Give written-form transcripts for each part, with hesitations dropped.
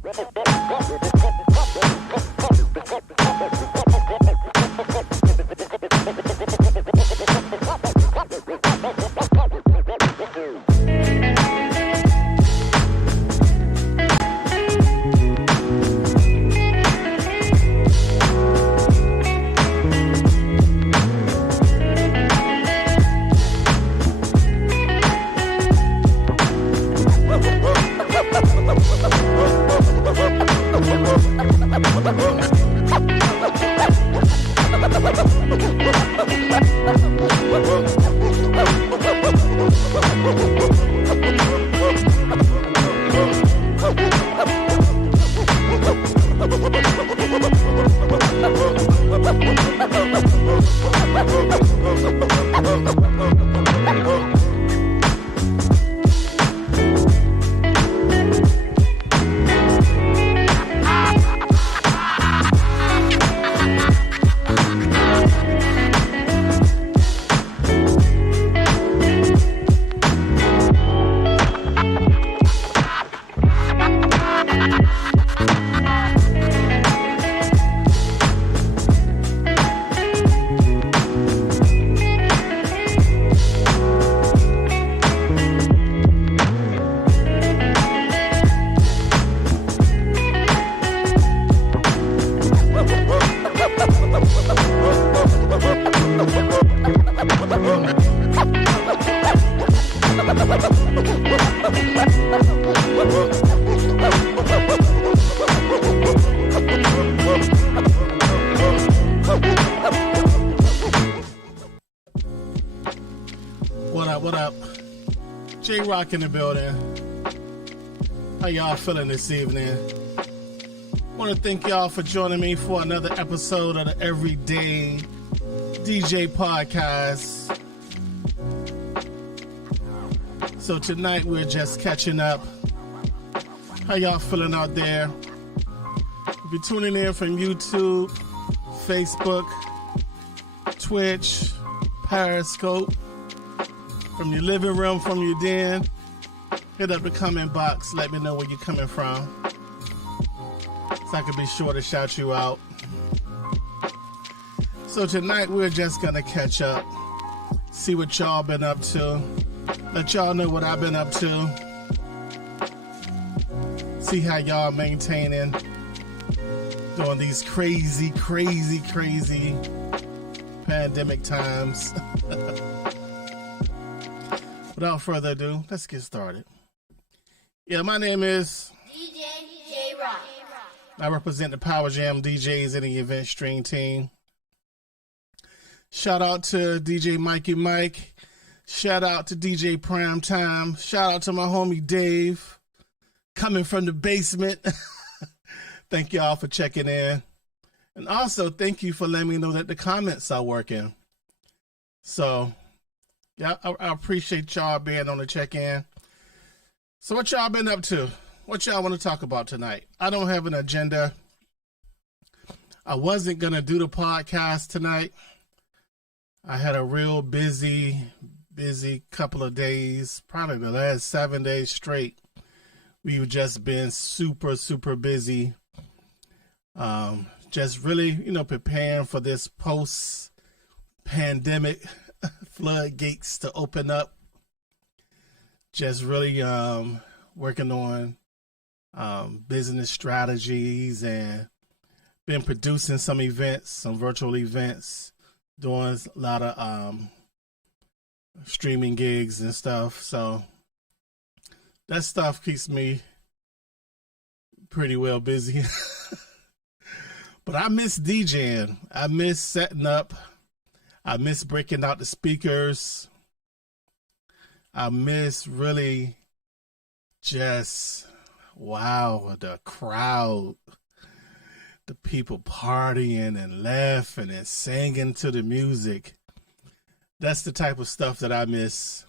What up? J-Rock in the building. How y'all feeling this evening? Want to thank y'all for joining me for another episode of the Everyday DJ Podcast. So tonight we're just catching up. How y'all feeling out there? If you're tuning in from YouTube, Facebook, Twitch, Periscope, from your living room, from your den, hit up the comment box. Let me know where you're coming from, so I can be sure to shout you out. So tonight we're just gonna catch up, see what y'all been up to, let y'all know what I've been up to, see how y'all maintaining during these crazy pandemic times. Without further ado, let's get started. Yeah, my name is DJ J-Rock. I represent the Power Jam DJs and the event stream team. Shout out to DJ Mikey Mike. Shout out to DJ Prime Time. Shout out to my homie Dave, coming from the basement. Thank y'all for checking in. And also, thank you for letting me know that the comments are working. So, yeah, I appreciate y'all being on the check-in. So what y'all been up to? What y'all want to talk about tonight? I don't have an agenda. I wasn't going to do the podcast tonight. I had a real busy couple of days, probably the last 7 days straight. We've just been super busy. Just really, preparing for this post-pandemic floodgates to open up. Just really working on business strategies and been producing some events, some virtual events, doing a lot of streaming gigs and stuff. So that stuff keeps me pretty well busy. But I miss DJing. I miss setting up. I miss breaking out the speakers. I miss really just, wow, the crowd, the people partying and laughing and singing to the music. That's the type of stuff that I miss.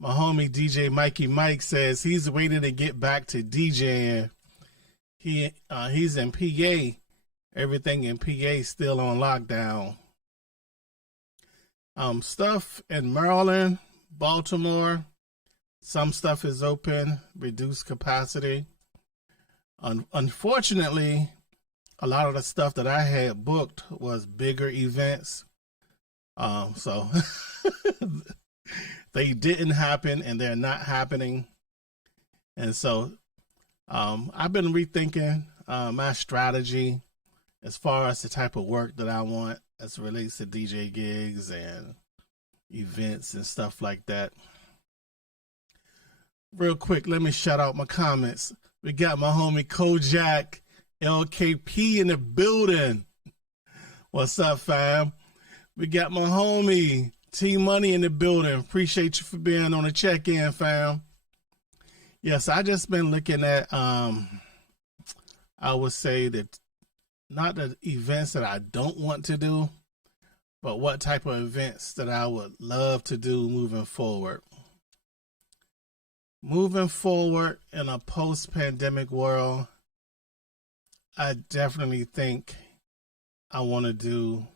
My homie DJ Mikey Mike says he's waiting to get back to DJing. He's in PA. Everything in PA still on lockdown. Stuff in Maryland, Baltimore, Some stuff is open, reduced capacity. Unfortunately, a lot of the stuff that I had booked was bigger events. So they didn't happen and they're not happening. And so I've been rethinking my strategy as far as the type of work that I want as it relates to DJ gigs and events and stuff like that. Real quick, let me shout out my comments. We got my homie Kojak LKP in the building. What's up, fam? We got my homie T Money in the building. Appreciate you for being on the check-in, fam. Yes, I just been looking at I would say that not the events that I don't want to do, but what type of events that I would love to do moving forward. Moving forward in a post-pandemic world, I definitely think I want to do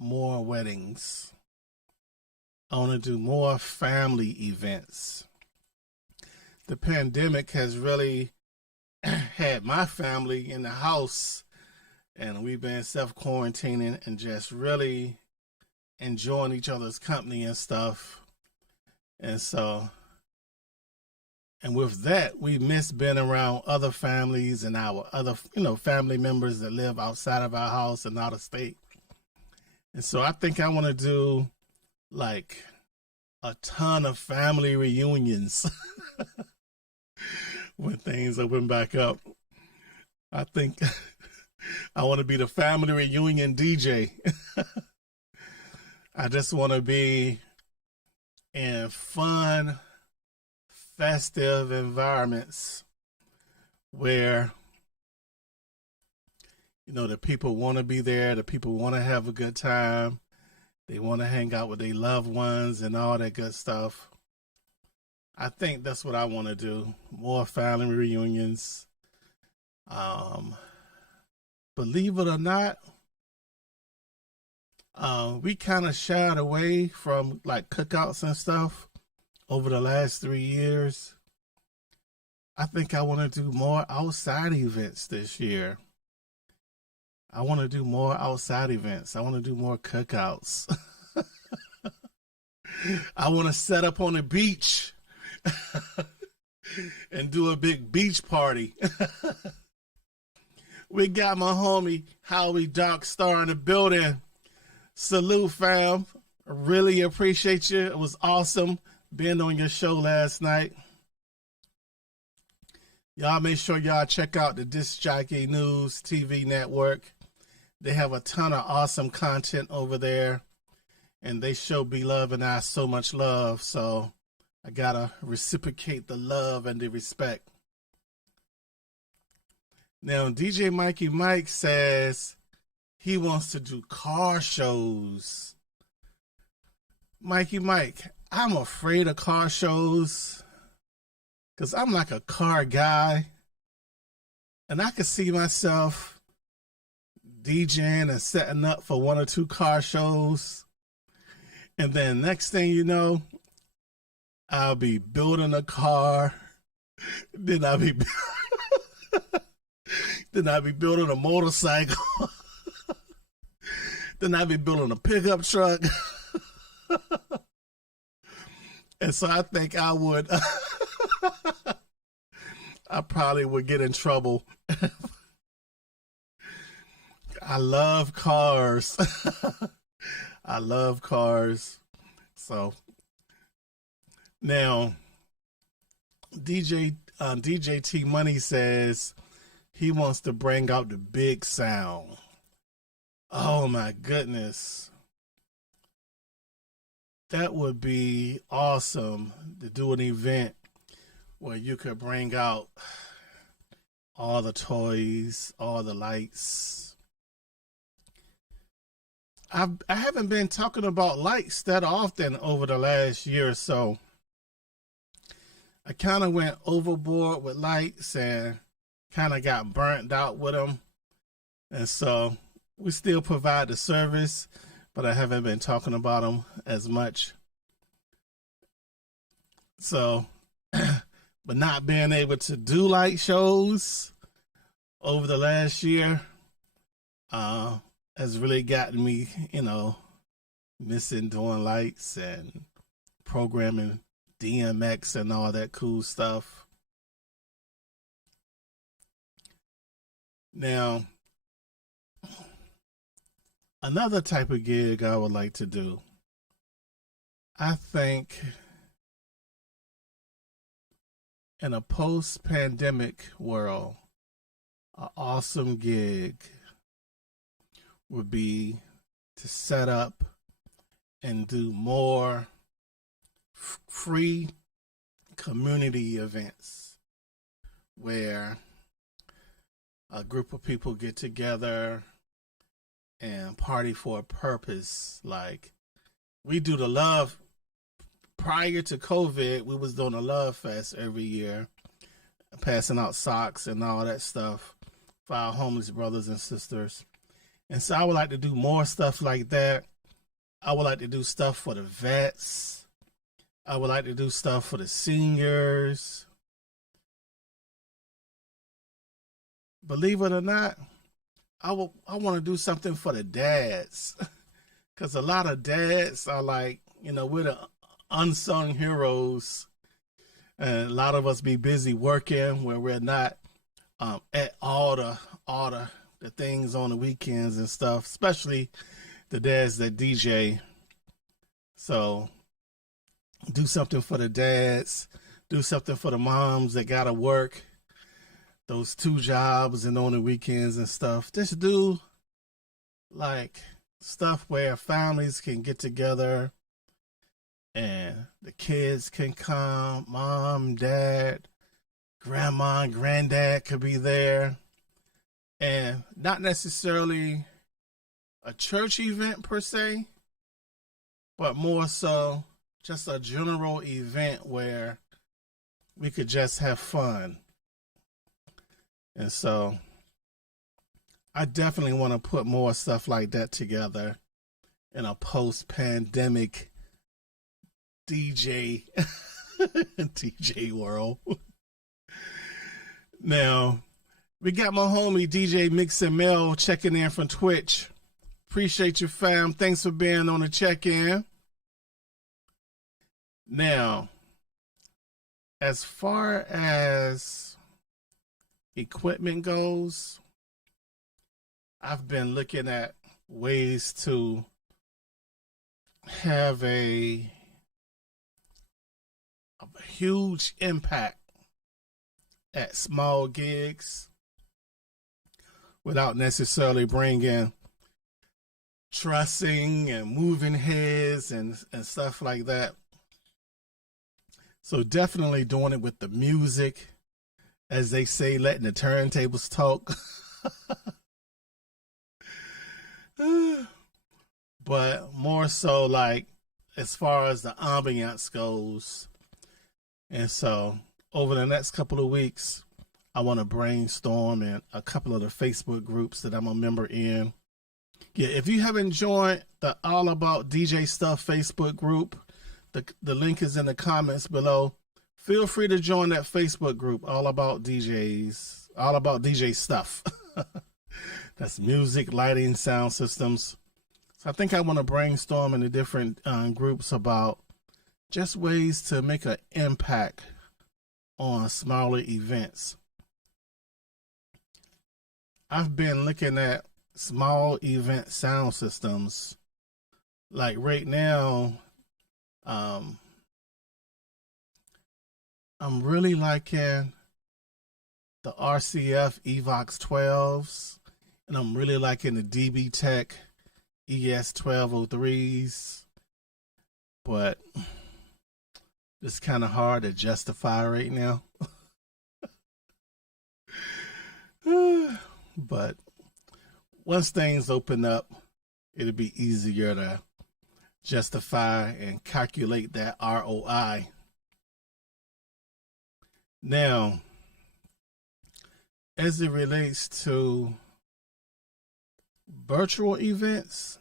more weddings. I want to do more family events. The pandemic has really had my family in the house, and we've been self-quarantining and just really enjoying each other's company and stuff. And so, and with that, we miss being around other families and our other, family members that live outside of our house and out of state. And so I think I want to do like a ton of family reunions when things open back up. I think I want to be the family reunion DJ. I just want to be in fun, festive environments where, the people want to be there, the people want to have a good time, they want to hang out with their loved ones and all that good stuff. I think that's what I want to do. More family reunions. Believe it or not, we kind of shied away from like cookouts and stuff over the last 3 years. I think I want to do more outside events this year. I want to do more outside events. I want to do more cookouts. I want to set up on the beach and do a big beach party. We got my homie Howie Doc Star in the building. Salute, fam. Really appreciate you. It was awesome being on your show last night. Y'all make sure y'all check out the Disc Jockey News TV network. They have a ton of awesome content over there, and they show B-Love and I so much love, so I gotta reciprocate the love and the respect. Now, DJ Mikey Mike says he wants to do car shows. Mikey Mike, I'm afraid of car shows because I'm like a car guy, and I could see myself DJing and setting up for 1 or 2 car shows, and then next thing you know, I'll be building a car, then I'll be building a motorcycle, then I'll be building a pickup truck. And so I think I would I probably would get in trouble. I love cars. I love cars. So now DJ T Money says he wants to bring out the big sound. Oh my goodness. That would be awesome to do an event where you could bring out all the toys, all the lights. I haven't been talking about lights that often over the last year or so. I kind of went overboard with lights and kind of got burnt out with them. And so we still provide the service, but I haven't been talking about them as much. So, but not being able to do light shows over the last year has really gotten me, missing doing lights and programming DMX and all that cool stuff. Now, another type of gig I would like to do, I think in a post-pandemic world, an awesome gig would be to set up and do more free community events where a group of people get together and party for a purpose. Like we do the love. Prior to COVID, we was doing a love fest every year, passing out socks and all that stuff for our homeless brothers and sisters. And so I would like to do more stuff like that. I would like to do stuff for the vets. I would like to do stuff for the seniors. Believe it or not, I want to do something for the dads. Because a lot of dads are like, we're the unsung heroes. And a lot of us be busy working where we're not at all the things on the weekends and stuff, especially the dads that DJ. So do something for the dads, do something for the moms that gotta work those 2 jobs and on the weekends and stuff. Just do like stuff where families can get together and the kids can come, mom, dad, grandma, and granddad could be there. And not necessarily a church event per se, but more so just a general event where we could just have fun. And so I definitely want to put more stuff like that together in a post-pandemic DJ world. Now, we got my homie DJ Mix and Mel checking in from Twitch. Appreciate you, fam. Thanks for being on the check-in. Now, as far as equipment goes, I've been looking at ways to have a huge impact at small gigs without necessarily bringing trussing and moving heads and stuff like that. So definitely doing it with the music, as they say, letting the turntables talk. But more so like as far as the ambiance goes. And so over the next couple of weeks, I want to brainstorm in a couple of the Facebook groups that I'm a member in. Yeah, if you haven't joined the All About DJ Stuff Facebook group, the link is in the comments below. Feel free to join that Facebook group, All About DJs, All About DJ Stuff. That's music, lighting, sound systems. So I think I want to brainstorm in the different groups about just ways to make an impact on smaller events. I've been looking at small event sound systems. Like right now, I'm really liking the RCF Evox 12s, and I'm really liking the DB Tech ES 1203s, but it's kind of hard to justify right now. But once things open up, it'll be easier to justify and calculate that ROI. Now, as it relates to virtual events,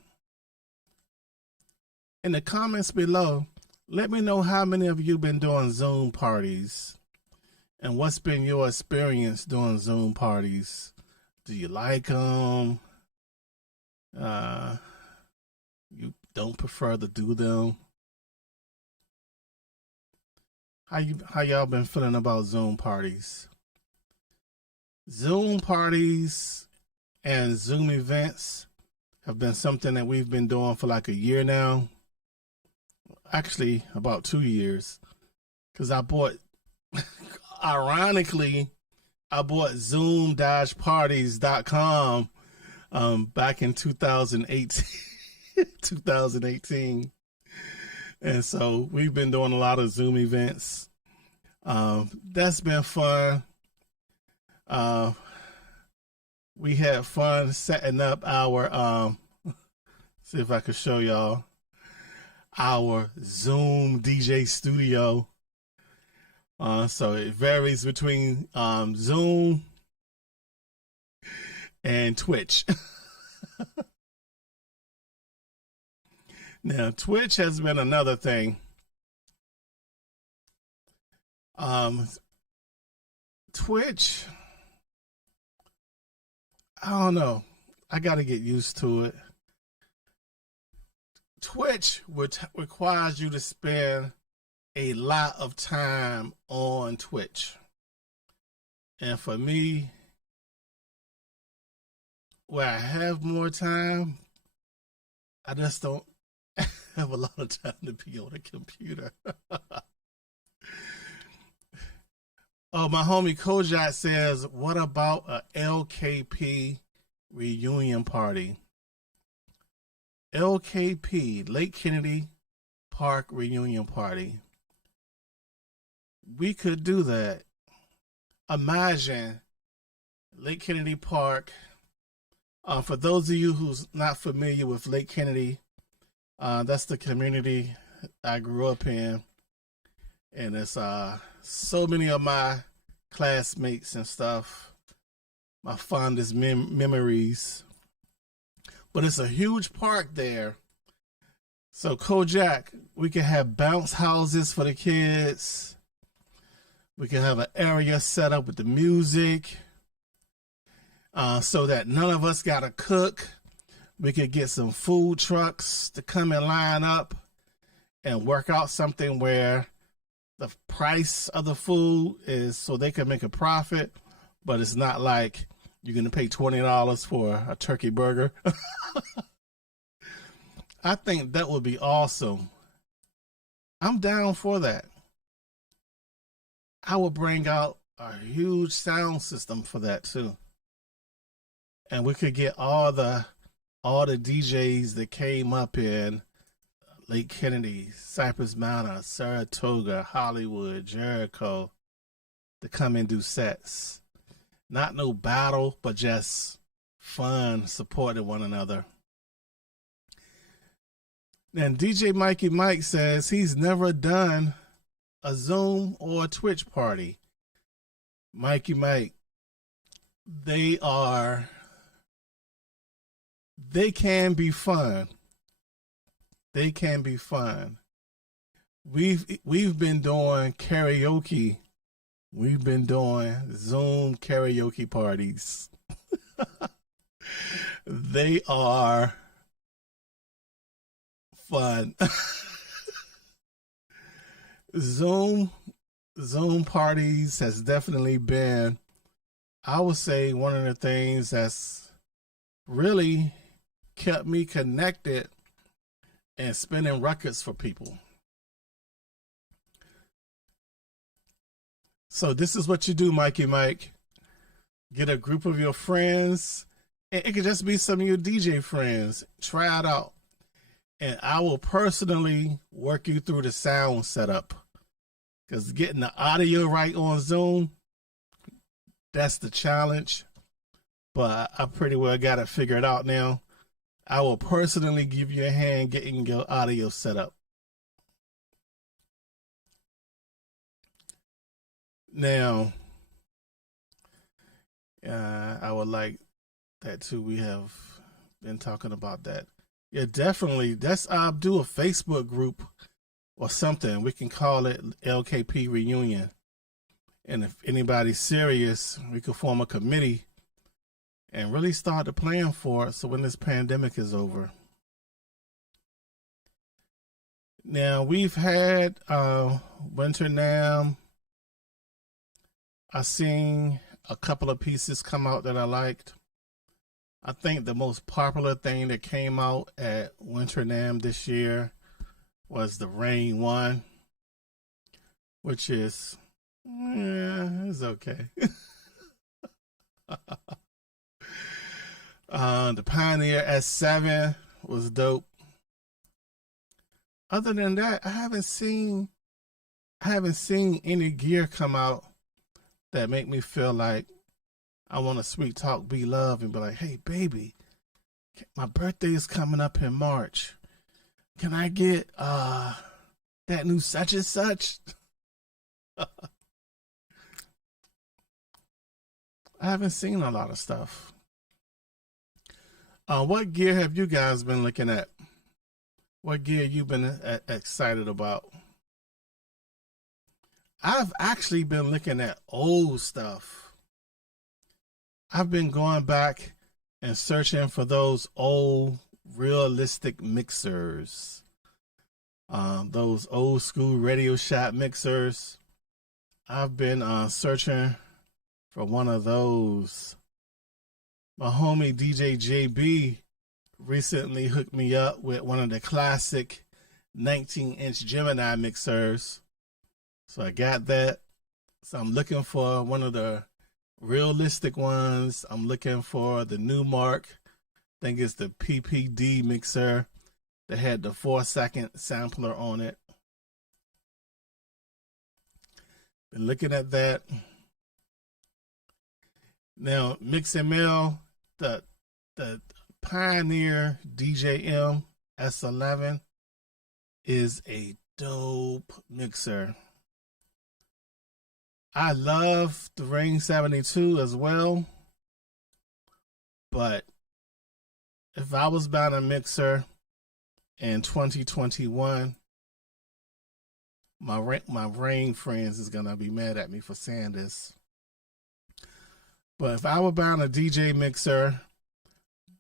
in the comments below, Let me know how many of you been doing Zoom parties and what's been your experience doing Zoom parties. Do you like them? You don't prefer to do them? How y'all been feeling about Zoom parties? Zoom parties and Zoom events have been something that we've been doing for like a year now. Actually, about 2 years. Because ironically, I bought zoom-parties.com back in 2018. And so we've been doing a lot of Zoom events. That's been fun. We had fun setting up our, see if I can show y'all, our Zoom DJ studio. So it varies between Zoom and Twitch. Now, Twitch has been another thing. Twitch, I don't know. I got to get used to it. Twitch requires you to spend a lot of time on Twitch. And for me, where I have more time, I just don't have a lot of time to be on a computer. Oh, my homie Kojak says, what about a LKP reunion party? LKP, Lake Kennedy Park reunion party. We could do that. Imagine Lake Kennedy Park. For those of you who's not familiar with Lake Kennedy, that's the community I grew up in. And it's so many of my classmates and stuff, my fondest memories. But it's a huge park there. So Kojak, we can have bounce houses for the kids. We can have an area set up with the music, so that none of us got to cook. We could get some food trucks to come and line up and work out something where the price of the food is so they can make a profit, but it's not like you're going to pay $20 for a turkey burger. I think that would be awesome. I'm down for that. I would bring out a huge sound system for that too. And we could get all the DJs that came up in Lake Kennedy, Cypress Mountain, Saratoga, Hollywood, Jericho to come and do sets. Not no battle, but just fun, supporting one another. And DJ Mikey Mike says he's never done a Zoom or a Twitch party. Mikey Mike, they can be fun. They can be fun. We've been doing karaoke. We've been doing Zoom karaoke parties. They are fun. Zoom parties has definitely been, I would say, one of the things that's really kept me connected and spinning records for people. So this is what you do, Mikey Mike. Get a group of your friends, and it could just be some of your DJ friends. Try it out. And I will personally work you through the sound setup. Because getting the audio right on Zoom, that's the challenge. But I pretty well got it figured out now. I will personally give you a hand getting your audio set up. Now, I would like that too. We have been talking about that. Yeah, definitely. Do a Facebook group or something. We can call it LKP reunion. And if anybody's serious, we could form a committee and really start to plan for it so when this pandemic is over. Now, we've had Winter NAMM. I seen a couple of pieces come out that I liked. I think the most popular thing that came out at Winter NAMM this year was the Rain one, which is, it's okay. The Pioneer S7 was dope. Other than that, I haven't seen any gear come out that make me feel like I want to sweet talk Be Love and be like, hey baby, my birthday is coming up in March. Can I get that new such and such? I haven't seen a lot of stuff. What gear have you guys been looking at? What gear you been excited about? I've actually been looking at old stuff. I've been going back and searching for those old realistic mixers. Those old school Radio Shack mixers. I've been searching for one of those. My homie DJ JB recently hooked me up with one of the classic 19-inch Gemini mixers. So I got that. So I'm looking for one of the realistic ones. I'm looking for the Newmark. I think it's the PPD mixer that had the 4-second sampler on it. Been looking at that. Now, Mix and Mail, the Pioneer DJM S11 is a dope mixer. I love the Ring 72 as well, but if I was buying a mixer in 2021, my Ring friends is gonna be mad at me for saying this. But if I were buying a DJ mixer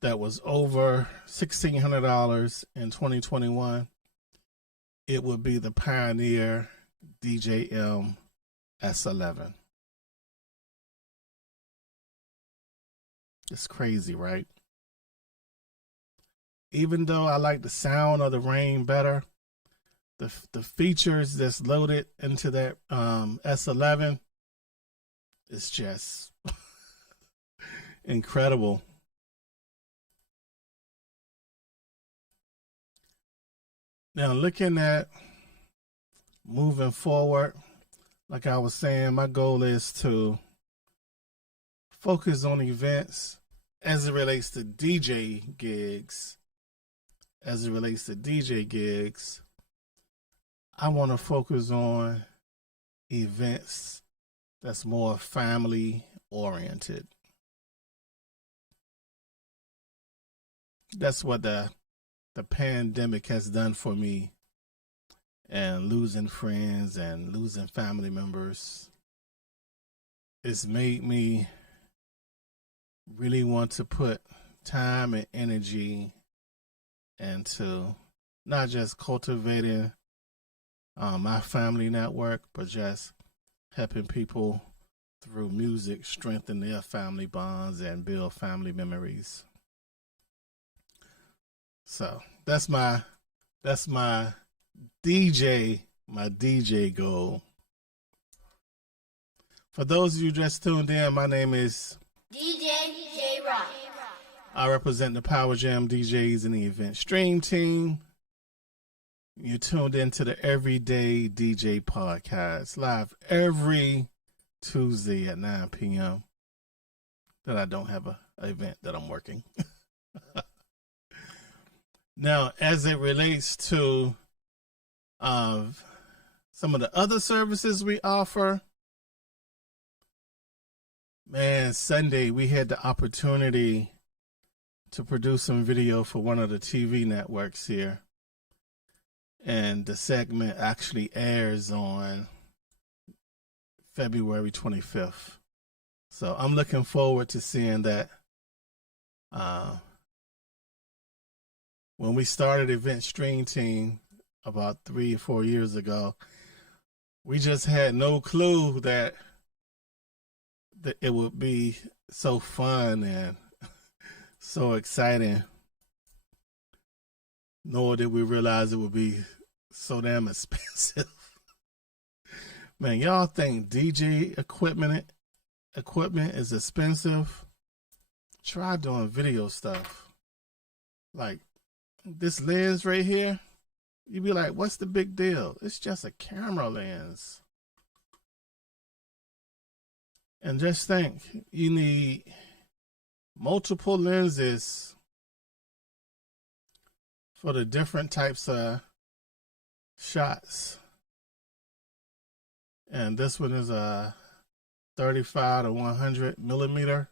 that was over $1,600 in 2021, it would be the Pioneer DJM S11. It's crazy, right? Even though I like the sound of the Rain better, the features that's loaded into that S11 is just incredible. Now, looking at moving forward, like I was saying, my goal is to focus on events as it relates to DJ gigs. I want to focus on events that's more family oriented. That's what the pandemic has done for me, and losing friends and losing family members. It's made me really want to put time and energy into not just cultivating my family network, but just helping people through music strengthen their family bonds and build family memories. So that's my DJ goal. For those of you just tuned in, my name is DJ J Rock. I represent the Power Jam DJs and the Event Stream team. You tuned into the Everyday DJ podcast, live every Tuesday at 9 p.m. That I don't have an event that I'm working. Now, as it relates to some of the other services we offer, man, Sunday we had the opportunity to produce some video for one of the TV networks here. and the segment actually airs on February 25th. So I'm looking forward to seeing that. When we started Event Stream Team about 3 or 4 years ago, we just had no clue that it would be so fun and so exciting. Nor did we realize it would be so damn expensive. Man, y'all think DJ equipment is expensive? Try doing video stuff. Like this lens right here, you'd be like, what's the big deal? It's just a camera lens. And just think, you need multiple lenses for the different types of shots. And this one is a 35 to 100 millimeter.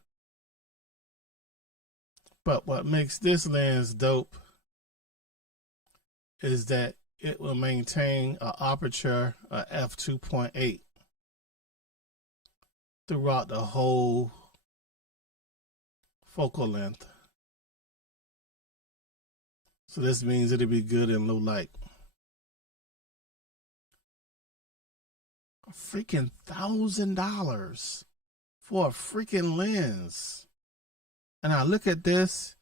But what makes this lens dope is that it will maintain an aperture of f2.8 throughout the whole focal length. So this means it'll be good in low light. A freaking $1,000 for a freaking lens. And I look at this,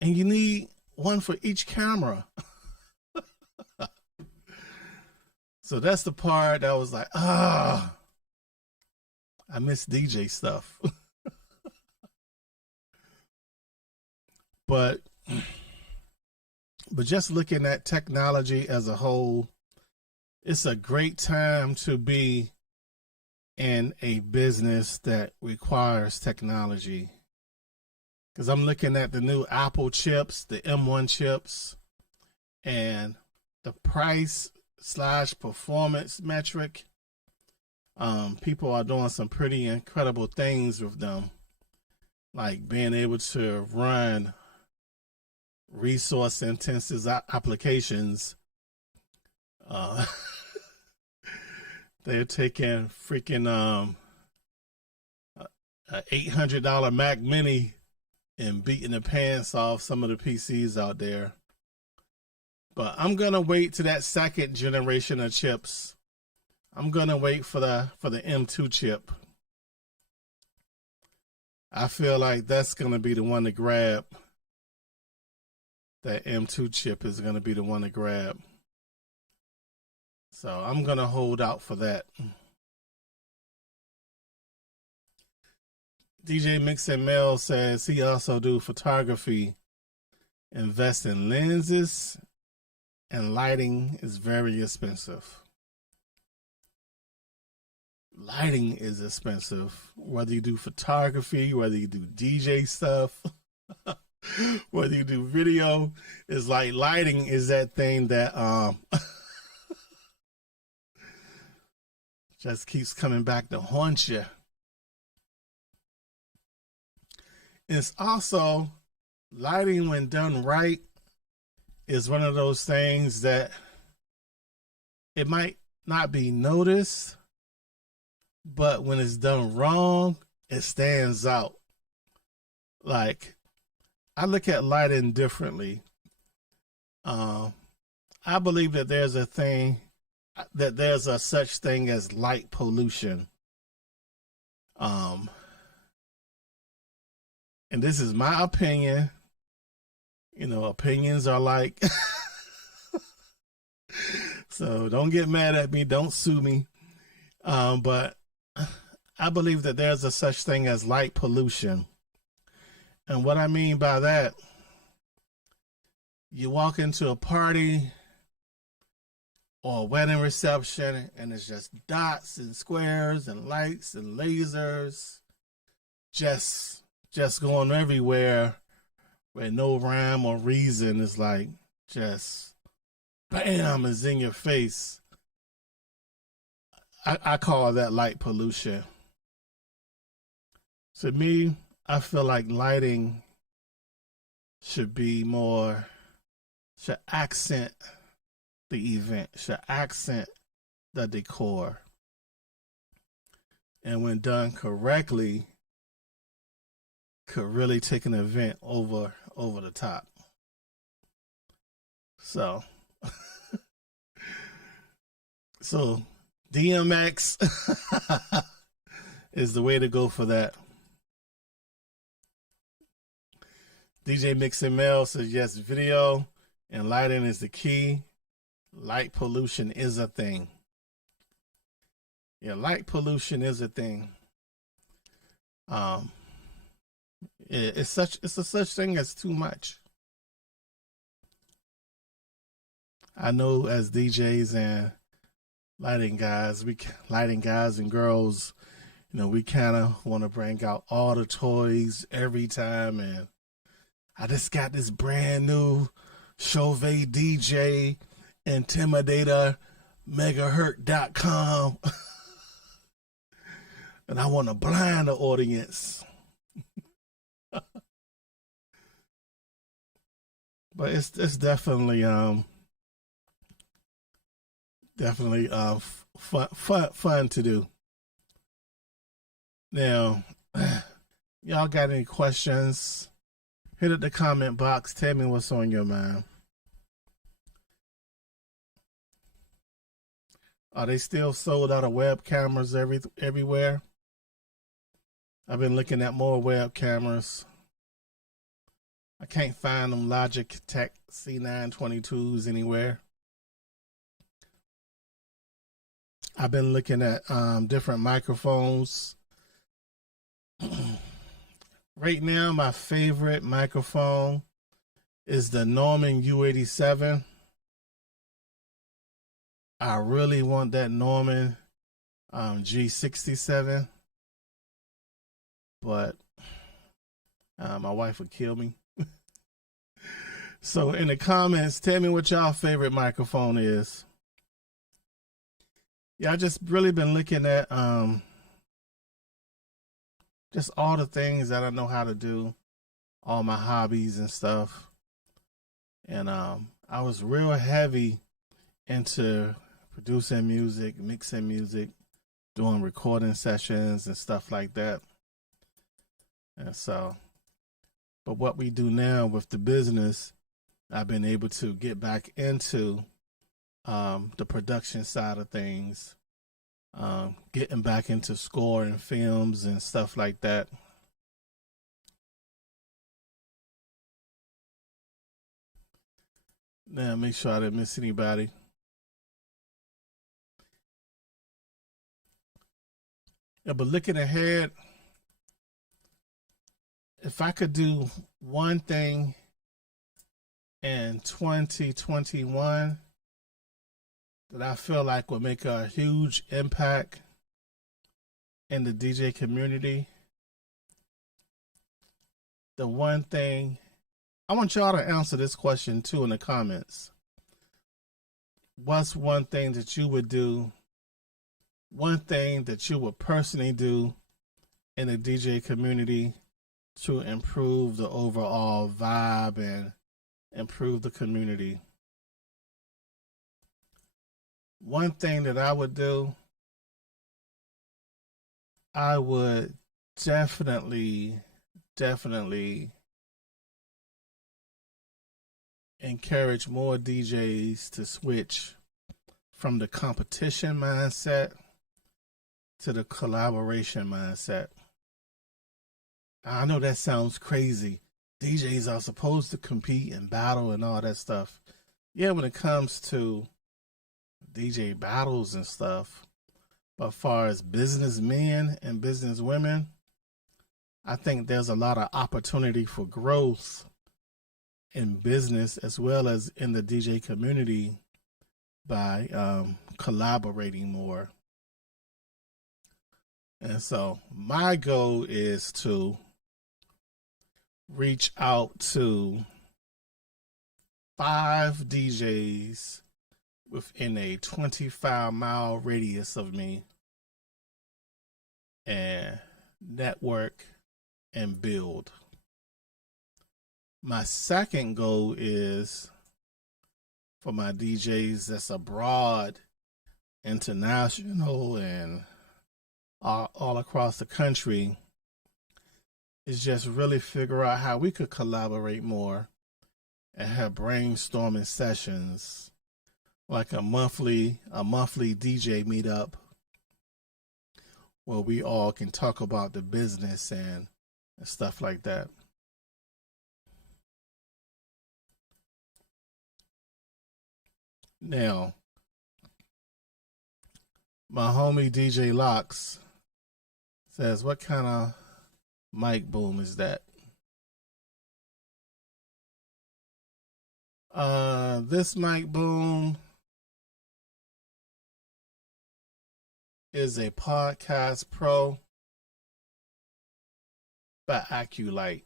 and you need one for each camera. So that's the part that was like, I miss DJ stuff. But just looking at technology as a whole, it's a great time to be in a business that requires technology. Because I'm looking at the new Apple chips, the M1 chips, and the price/performance metric. People are doing some pretty incredible things with them, like being able to run resource-intensive applications. They're taking freaking a $800 Mac Mini and beating the pants off some of the PCs out there. But I'm gonna wait to that second generation of chips. I'm gonna wait for the M2 chip. I feel like that's gonna be the one to grab. That M2 chip is gonna be the one to grab. So I'm gonna hold out for that. DJ Mix and Mel says he also do photography, invest in lenses, and lighting is very expensive. Lighting is expensive, whether you do photography, whether you do DJ stuff, whether you do video. It's like lighting is that thing that just keeps coming back to haunt you. It's also, lighting when done right is one of those things that it might not be noticed, but when it's done wrong, it stands out. Like, I look at lighting differently. I believe that there's a such thing as light pollution. And this is my opinion. You know, opinions are like, so don't get mad at me. Don't sue me. But I believe that there's a such thing as light pollution. And what I mean by that, you walk into a party or a wedding reception and it's just dots and squares and lights and lasers just going everywhere with no rhyme or reason. It's like just bam, is in your face. I call that light pollution. To me, I feel like lighting should accent the event, should accent the decor. And when done correctly, could really take an event over the top. So so DMX is the way to go for that. DJ Mixin Mel says yes, video and lighting is the key. Light pollution is a thing. Yeah, light pollution is a thing. It's a such thing as too much. I know as DJs and lighting guys and girls, you know, we kind of want to bring out all the toys every time. And I just got this brand new Chauvet DJ Intimidator megahertz.com and I want to blind the audience. But it's definitely fun to do. Now, y'all got any questions? Hit up the comment box. Tell me what's on your mind. Are they still sold out of web cameras everywhere? I've been looking at more web cameras. I can't find them Logitech C922s anywhere. I've been looking at different microphones. Right now, my favorite microphone is the Norman U87. I really want that Norman G67, but my wife would kill me. So in the comments, tell me what y'all favorite microphone is. Yeah, I just really been looking at just all the things that I know how to do, all my hobbies and stuff. And I was real heavy into producing music, mixing music, doing recording sessions and stuff like that. And so, but what we do now with the business, I've been able to get back into the production side of things, getting back into scoring films and stuff like that. Now, make sure I didn't miss anybody. Yeah, but looking ahead, if I could do one thing in 2021 that I feel like would make a huge impact in the DJ community, the one thing, I want y'all to answer this question too in the comments. What's one thing that you would do, one thing that you would personally do in the DJ community to improve the overall vibe and improve the community? One thing that I would do, I would definitely encourage more DJs to switch from the competition mindset to the collaboration mindset. I know that sounds crazy. DJs are supposed to compete and battle and all that stuff. Yeah, when it comes to DJ battles and stuff, but as far as businessmen and businesswomen, I think there's a lot of opportunity for growth in business as well as in the DJ community by collaborating more. And so my goal is to reach out to 5 DJs within a 25-mile radius of me and network and build. My second goal is for my DJs that's abroad, international, and all across the country, is just really figure out how we could collaborate more and have brainstorming sessions, like a monthly DJ meetup where we all can talk about the business and stuff like that. Now, my homie DJ Locks says, what kind of mic boom is that? This mic boom is a Podcast Pro by Aculite.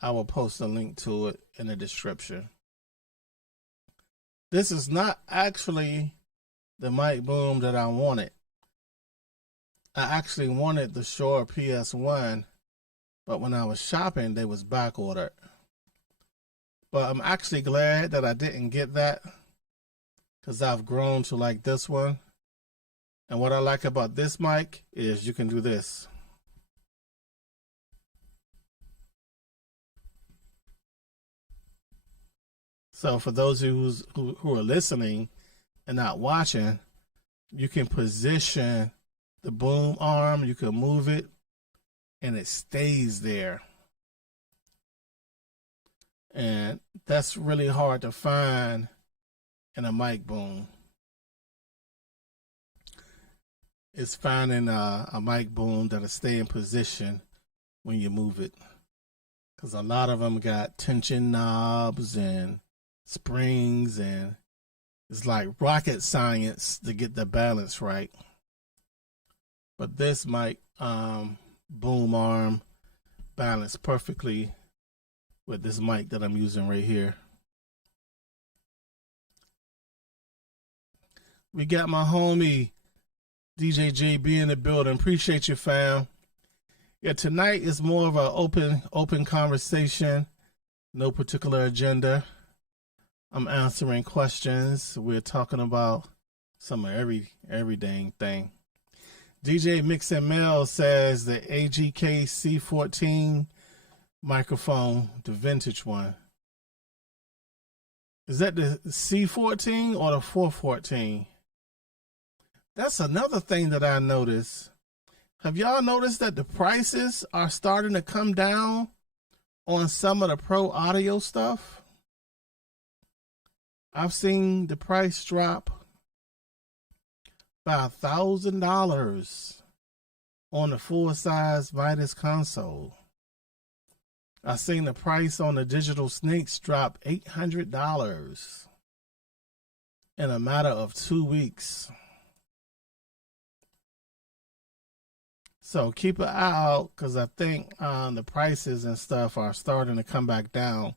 I will post a link to it in the description. This is not actually the mic boom that I wanted. I actually wanted the Shure PS1, but when I was shopping, they was back ordered. But I'm actually glad that I didn't get that, because I've grown to like this one. And what I like about this mic is you can do this. So for those who are listening and not watching, you can position the boom arm, you can move it, and it stays there. And that's really hard to find in a mic boom. It's finding a mic boom that'll stay in position when you move it. Because a lot of them got tension knobs and springs, and it's like rocket science to get the balance right. But this mic boom arm balanced perfectly with this mic that I'm using right here. We got my homie DJ JB in the building. Appreciate you, fam. Yeah, tonight is more of an open conversation. No particular agenda. I'm answering questions. We're talking about some of every dang thing. DJ Mix and Mel says the AGK C14 microphone, the vintage one. Is that the C14 or the 414? That's another thing that I noticed. Have y'all noticed that the prices are starting to come down on some of the pro audio stuff? I've seen the price drop by $1,000 on the full-size Vitus console. I've seen the price on the Digital Snakes drop $800 in a matter of 2 weeks. So keep an eye out, because I think the prices and stuff are starting to come back down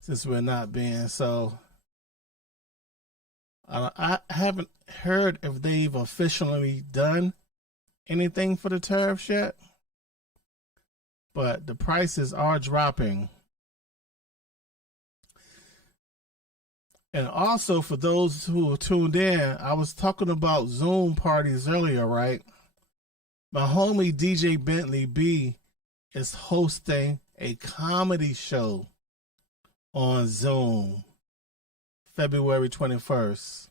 since we're not being so. I haven't heard if they've officially done anything for the tariffs yet, but the prices are dropping. And also, for those who are tuned in, I was talking about Zoom parties earlier, right? My homie DJ Bentley B is hosting a comedy show on Zoom February 21st.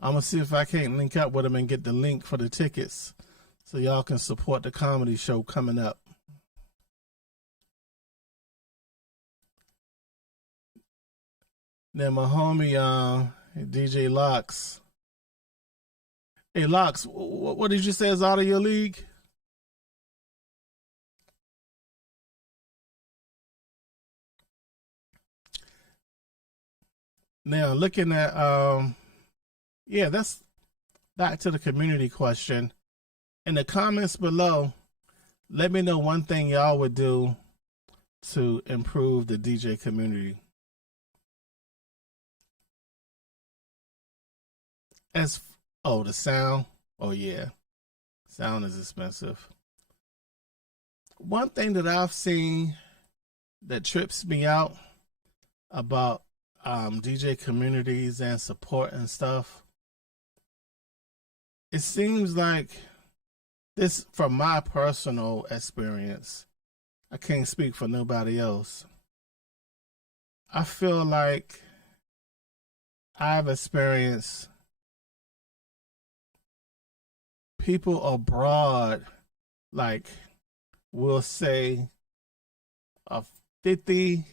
I'm going to see if I can't link up with him and get the link for the tickets so y'all can support the comedy show coming up. Then my homie DJ Locks. Hey Locks, what did you say is out of your league? Now looking at yeah, that's back to the community question. In the comments below, let me know one thing y'all would do to improve the DJ community. The sound. Oh yeah, sound is expensive. One thing that I've seen that trips me out about DJ communities and support and stuff, it seems like this, from my personal experience, I can't speak for nobody else. I feel like I've experienced people abroad, like, we'll say a 50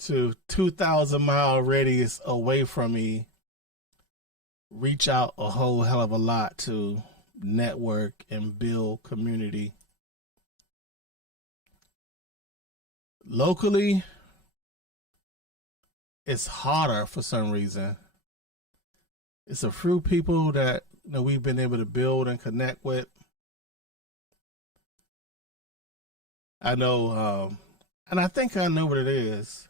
to 2,000 mile radius away from me, reach out a whole hell of a lot to network and build community. Locally, it's harder for some reason. It's a few people that we've been able to build and connect with. I know, and I think I know what it is.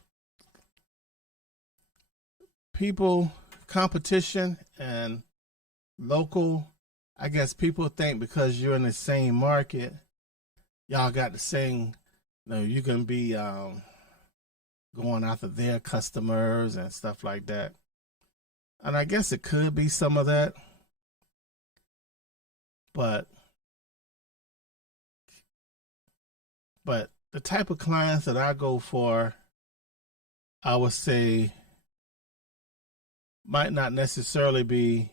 People, competition, and local. I guess people think because you're in the same market, y'all got the same. You can be going after their customers and stuff like that. And I guess it could be some of that. But the type of clients that I go for, I would say, might not necessarily be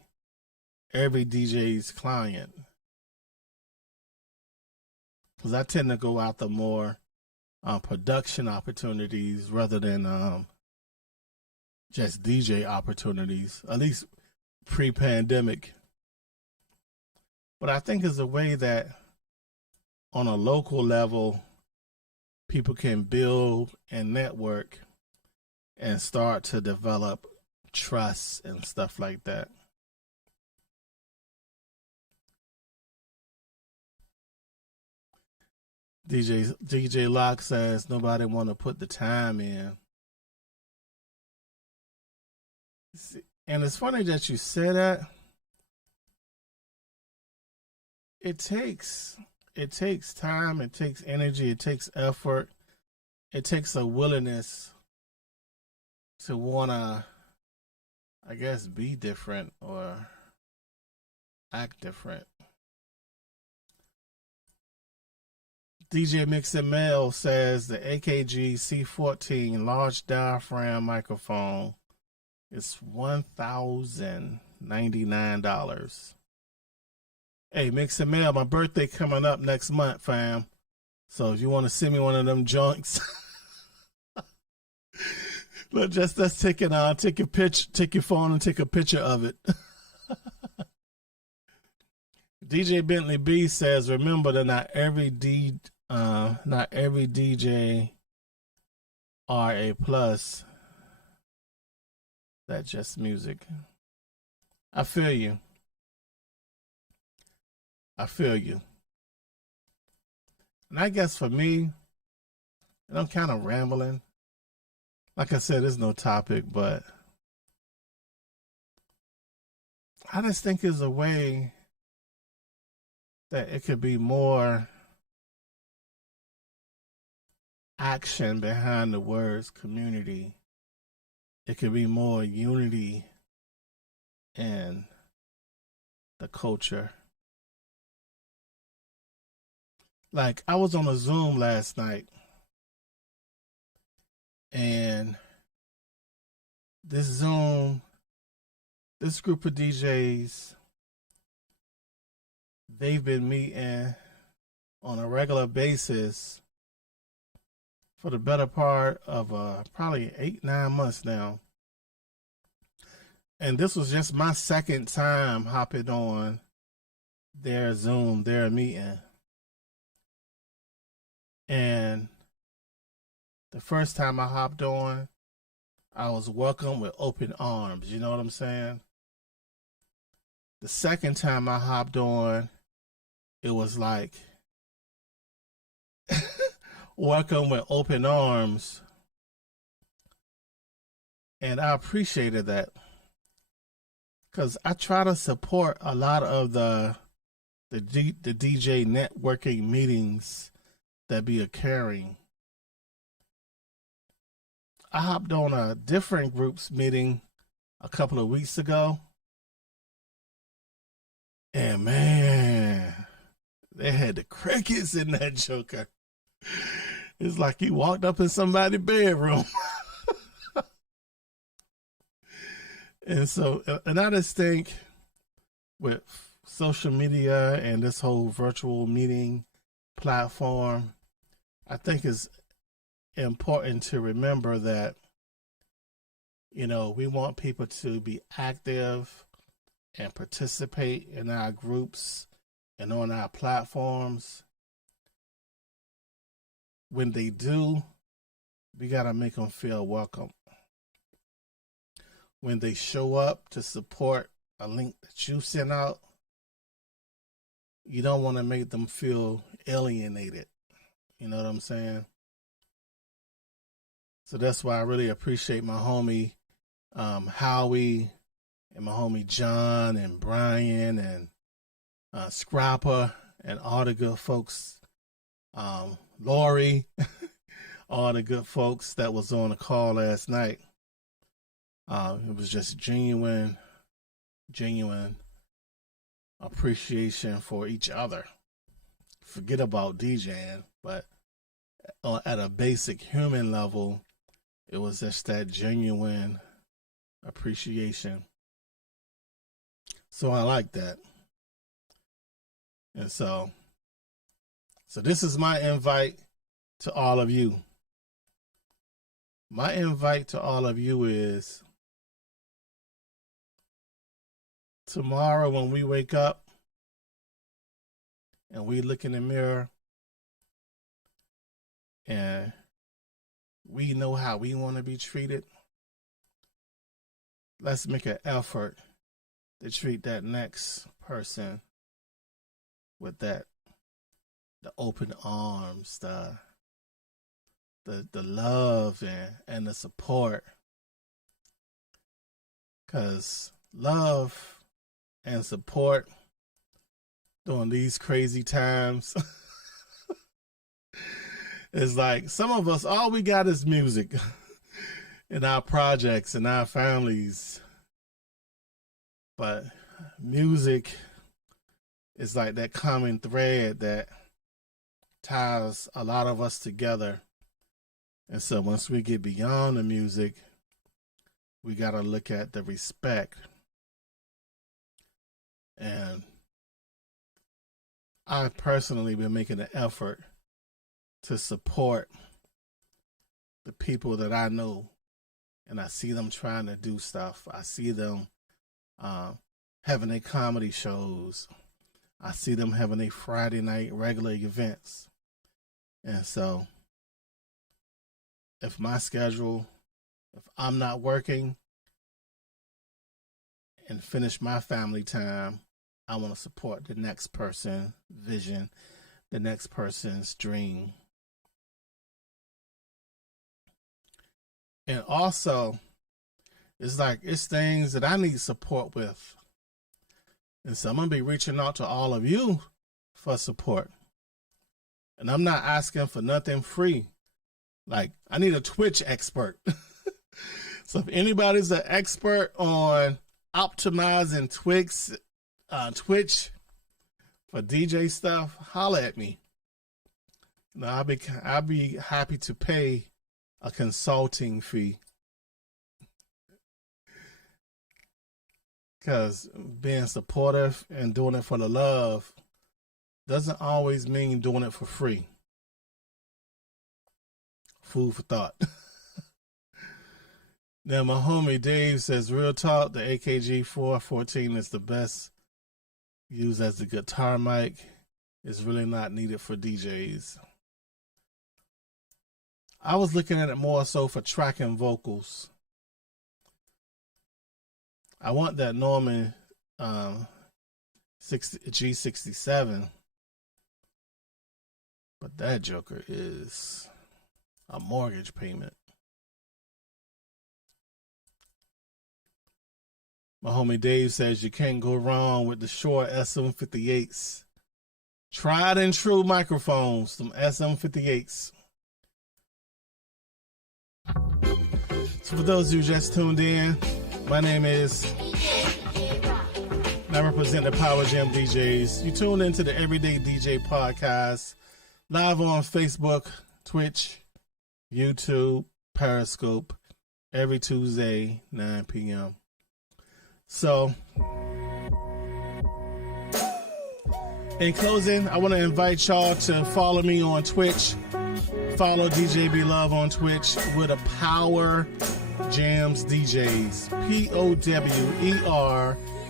every DJ's client. Because I tend to go after more production opportunities rather than just DJ opportunities, at least pre-pandemic. But I think it's a way that on a local level, people can build and network and start to develop trust and stuff like that. DJ Locke says nobody want to put the time in. And it's funny that you say that. It takes time, it takes energy, it takes effort, it takes a willingness to wanna, I guess, be different or act different. DJ Mix and Mail says the AKG C14 large diaphragm microphone is $1,099. Hey, Mix and Mail, my birthday coming up next month, fam. So if you want to send me one of them joints, let's take it on. Take your phone and take a picture of it. DJ Bentley B says, remember that not every DJ are a plus. That's just music. I feel you. And I guess for me, and I'm kind of rambling. Like I said, there's no topic, but I just think there's a way that it could be more action behind the words community. It could be more unity in the culture. Like, I was on a Zoom last night, and this group of DJs, they've been meeting on a regular basis for the better part of probably 8-9 months now. And this was just my second time hopping on their Zoom, their meeting. And the first time I hopped on, I was welcomed with open arms. You know what I'm saying? The second time I hopped on, it was like welcome with open arms. And I appreciated that, because I try to support a lot of the DJ networking meetings that be occurring. I hopped on a different group's meeting a couple of weeks ago, and man, they had the crickets in that joker. It's like you walked up in somebody's bedroom. And so, and I just think with social media and this whole virtual meeting platform, I think it's important to remember that, you know, we want people to be active and participate in our groups and on our platforms. When they do, we got to make them feel welcome. When they show up to support a link that you sent out, you don't want to make them feel alienated. You know what I'm saying? So that's why I really appreciate my homie Howie and my homie John and Brian and Scrapper and all the good folks, Lori, all the good folks that was on the call last night. It was just genuine appreciation for each other. Forget about DJing, but at a basic human level, it was just that genuine appreciation. So I like that. And so this is my invite to all of you. My invite to all of you is tomorrow when we wake up and we look in the mirror and we know how we want to be treated, let's make an effort to treat that next person with the open arms, the love and the support. Because love and support during these crazy times is like, some of us, all we got is music in our projects and our families. But music is like that common thread that ties a lot of us together. And so once we get beyond the music, we got to look at the respect. And I've personally been making an effort to support the people that I know, and I see them trying to do stuff. I see them having their comedy shows. I see them having their Friday night regular events. And so if I'm not working and finish my family time, I want to support the next person's vision, the next person's dream. And also, it's things that I need support with. And so I'm going to be reaching out to all of you for support. And I'm not asking for nothing free. Like, I need a Twitch expert. So if anybody's an expert on optimizing Twitch for DJ stuff, holla at me. Now I'll be happy to pay a consulting fee. Because being supportive and doing it for the love doesn't always mean doing it for free. Food for thought. Now, my homie Dave says, real talk, the AKG 414 is the best used as the guitar mic. It's really not needed for DJs. I was looking at it more so for tracking vocals. I want that Norman G67, but that joker is a mortgage payment. My homie Dave says you can't go wrong with the Shure SM58s. Tried and true microphones, some SM58s. So for those who just tuned in, my name is DJ Rock. and I represent the Power Jam DJs. You tune into the Everyday DJ podcast, live on Facebook, Twitch, YouTube, Periscope, every Tuesday, 9 p.m. So, in closing, I want to invite y'all to follow me on Twitch. Follow DJ B Love on Twitch with a Power Jams DJs.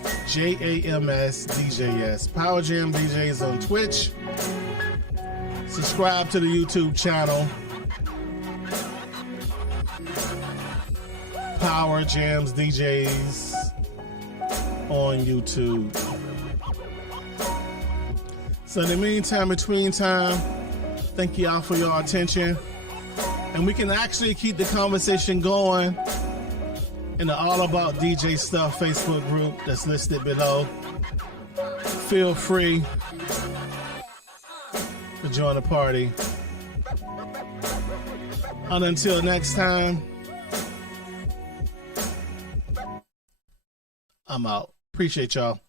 POWERJAMS DJS. Power Jam DJs on Twitch. Subscribe to the YouTube channel. Power Jams DJs on YouTube. So in the meantime, between time, thank y'all for your attention. And we can actually keep the conversation going in the All About DJ Stuff Facebook group that's listed below. Feel free to join the party. And until next time, I'm out. Appreciate y'all.